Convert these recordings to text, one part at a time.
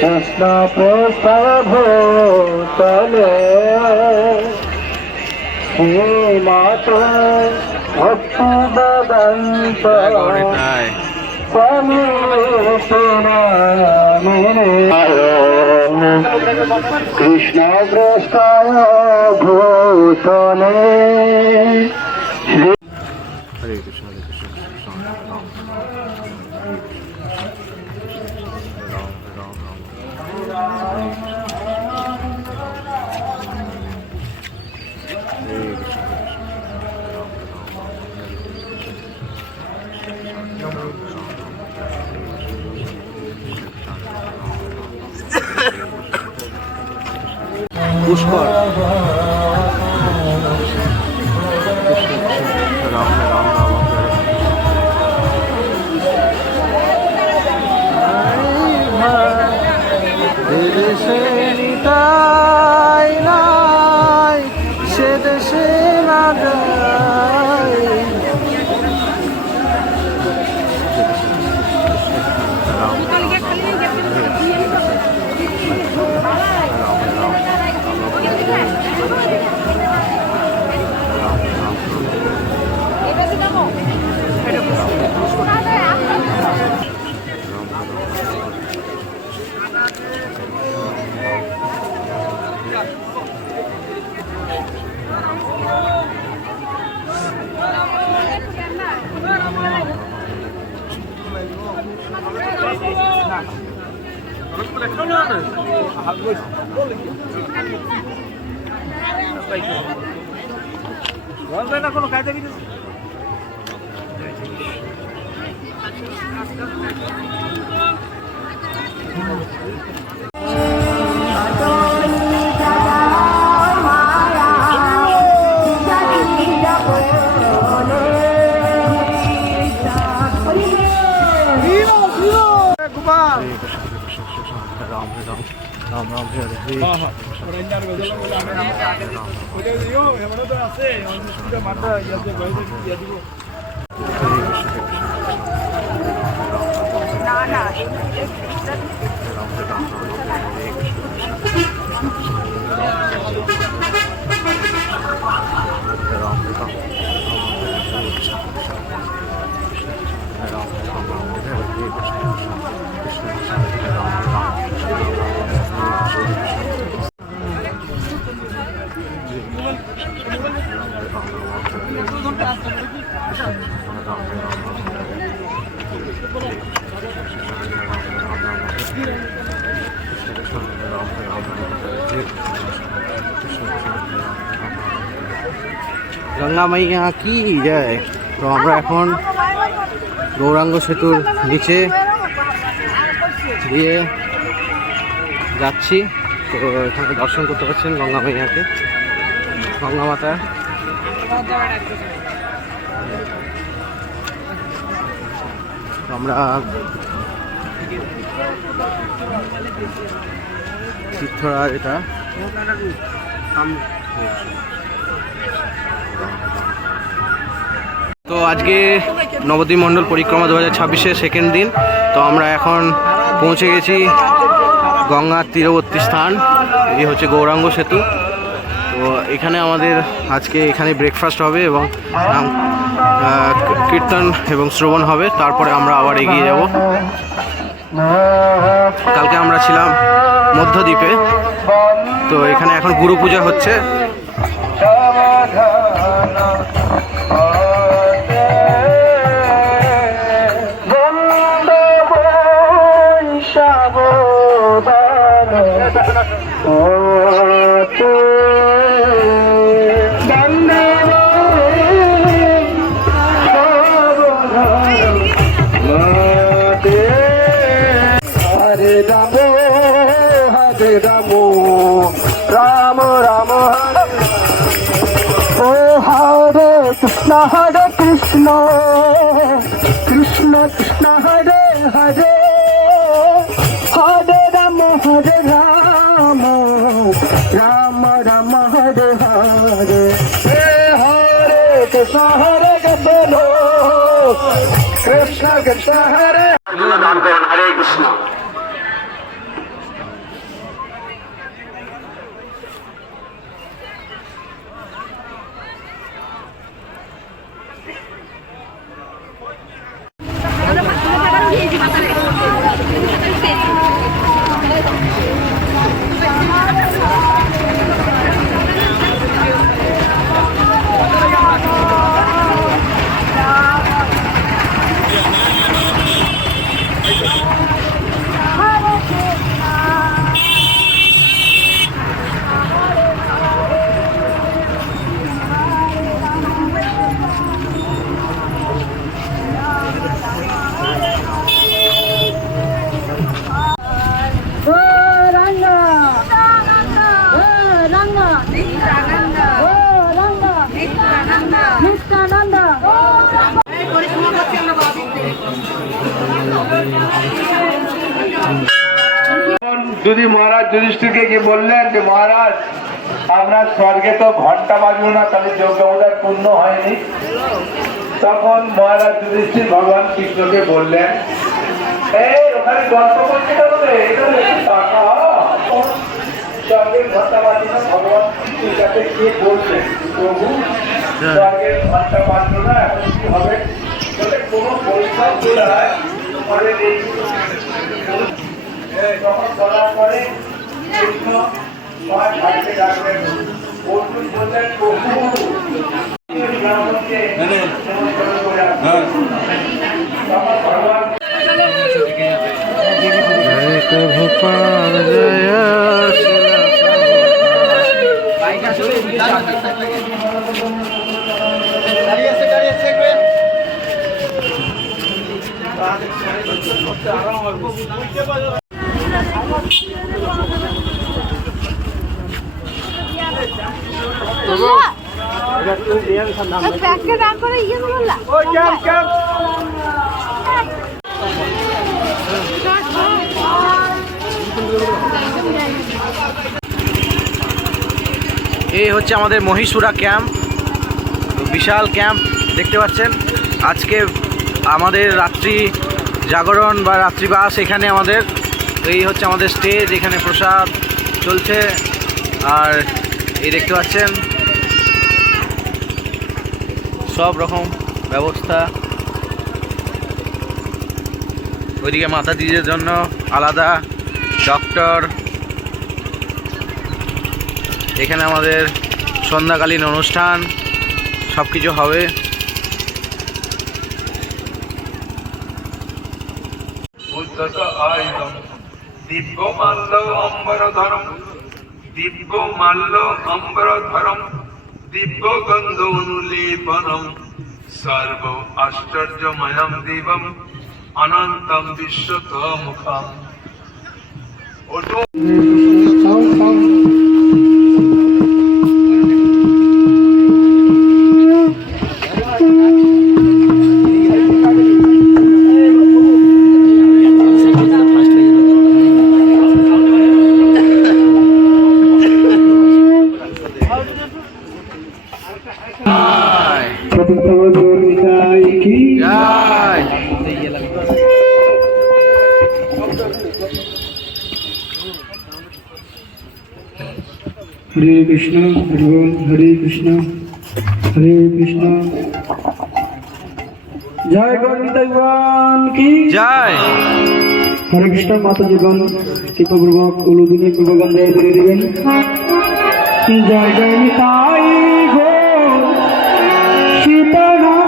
কৃষ্ণ প্রভূতলে শ্রীমাত ভক্তিবেদান্ত স্বামী কৃষ্ণ প্রস্তায় ভূতলে। হরে কৃষ্ণ হরে কৃষ্ণ কৃষ্ণ রাম রাম রাম পুষ্কর রাম রাম রাম দেশে নিতাই নাই সে দেশে না যাই কোনো কাজে রাম রাম রাম হরে गंगा मैया की जय। तो আমরা এখন গৌরাঙ্গ সেতুর নিচে দিয়ে যাচ্ছি। তো এখানে দর্শন করতে পারছেন গঙ্গা মাইয়াকে, গঙ্গা মাতা। আমরা তীর্থরা এটা তো আজকে নবদ্বীপ মণ্ডল পরিক্রমা 2026-এর সেকেন্ড দিন। তো আমরা এখন পৌঁছে গেছি গঙ্গার তীরবর্তী স্থান, এই হচ্ছে গৌরাঙ্গ সেতু। তো এখানে আমাদের আজকে এখানে ব্রেকফাস্ট হবে এবং কীর্তন এবং শ্রবণ হবে, তারপরে আমরা আবার এগিয়ে যাব। কালকে আমরা ছিলাম মধ্যদ্বীপে, তো এখানে এখন গুরু পূজা হচ্ছে। राम राम ओ हरे कृष्ण कृष्ण कृष्ण हरे हरे हरे राम राम राम हरे हरे हरे कृष्ण कृष्ण कृष्ण हरे প্রণাম করুন। হরে কৃষ্ণ। যদি মহারাজ যুধিষ্ঠিরকে কি বললেন যে মহারাজ আপনার স্বর্গে তো ঘন্টা বাজলো না, তাহলে যজ্ঞবোধের পূর্ণ হয়নি। তখন মহারাজ যুধিষ্ঠির ভগবান কৃষ্ণকে বললেন, এই ওখানে গল্প করতে হবে, স্বর্গের ঘন্টা বাজলো না। ভগবান কৃষ্ণের কাছে গিয়ে বললেন, প্রভু স্বর্গের ঘন্টা বাজলো না, এখন কি হবে? বলে কোনো পরীক্ষা চলে হয় আমাদের এই যখন বলার পরে কৃষ্ণ মহারাজ হাতে ডাকলেন, অর্জুন বললেন, প্রভু ব্রাহ্মণকে নমস্কার করে আসুন। তখন ভগবান জয় প্রভুপাদ জয় ব্যাগটা দাম করে ইয়ে বললা এই হচ্ছে আমাদের মহীশূরা ক্যাম্প। বিশাল ক্যাম্প দেখতে পাচ্ছেন। আজকে আমাদের রাত্রি জাগরণ বা রাত্রিবাস এখানে আমাদের। এই হচ্ছে আমাদের স্টেজ, এখানে প্রসাদ চলছে। আর এই দেখতে পাচ্ছেন সব রকম ব্যবস্থা। ওইদিকে মাতাদিদের জন্য আলাদা ডক্টর। এখানে আমাদের সন্ধ্যাকালীন অনুষ্ঠান সব কিছু হবে। দিব্যমাল্য অম্বরধরম দিব্যমাল্য অম্বরধরম দিব্যগন্ধ অনুলেপনম সর্ব আশ্চর্যময়ম দিবম অনন্তম বিশ্বতমুখম। हरे कृष्ण हरे कृष्ण हरे कृष्ण। जय गोविंद भगवान की জয়। हरे कृष्ण। माता जीवन कृपापूर्वक उलुदिनी पूर्वगंधाय धरे दिबेन। जय जय निताई गो सीताराम।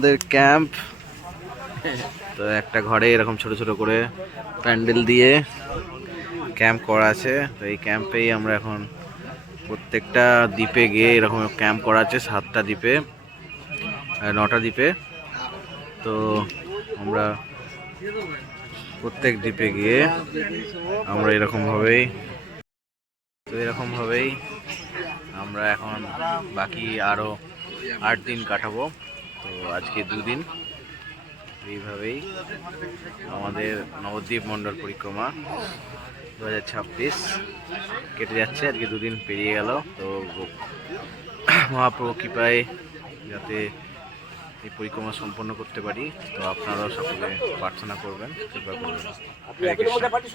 আমাদের ক্যাম্প। তো একটা ঘরে এরকম ছোট ছোট করে প্যান্ডেল দিয়ে ক্যাম্প করা আছে। তো এই ক্যাম্পেই আমরা এখন প্রত্যেকটা দ্বীপে গিয়ে এরকম ক্যাম্প করা আছে, 7টা দ্বীপে 9টা দ্বীপে। তো আমরা প্রত্যেক দ্বীপে গিয়ে আমরা এরকমভাবেই আমরা এখন বাকি আরও 8 দিন কাটাবো। তো আজকে 2 দিন এইভাবেই আমাদের নবদ্বীপ মণ্ডল পরিক্রমা 2026 কেটে যাচ্ছে। আজকে 2 দিন পেরিয়ে গেল। তো মহাপ্রভু কৃপায় যাতে এই পরিক্রমা সম্পন্ন করতে পারি। তো আপনারাও সকলে প্রার্থনা করবেন, কৃপা করবেন। হরে কৃষ্ণ।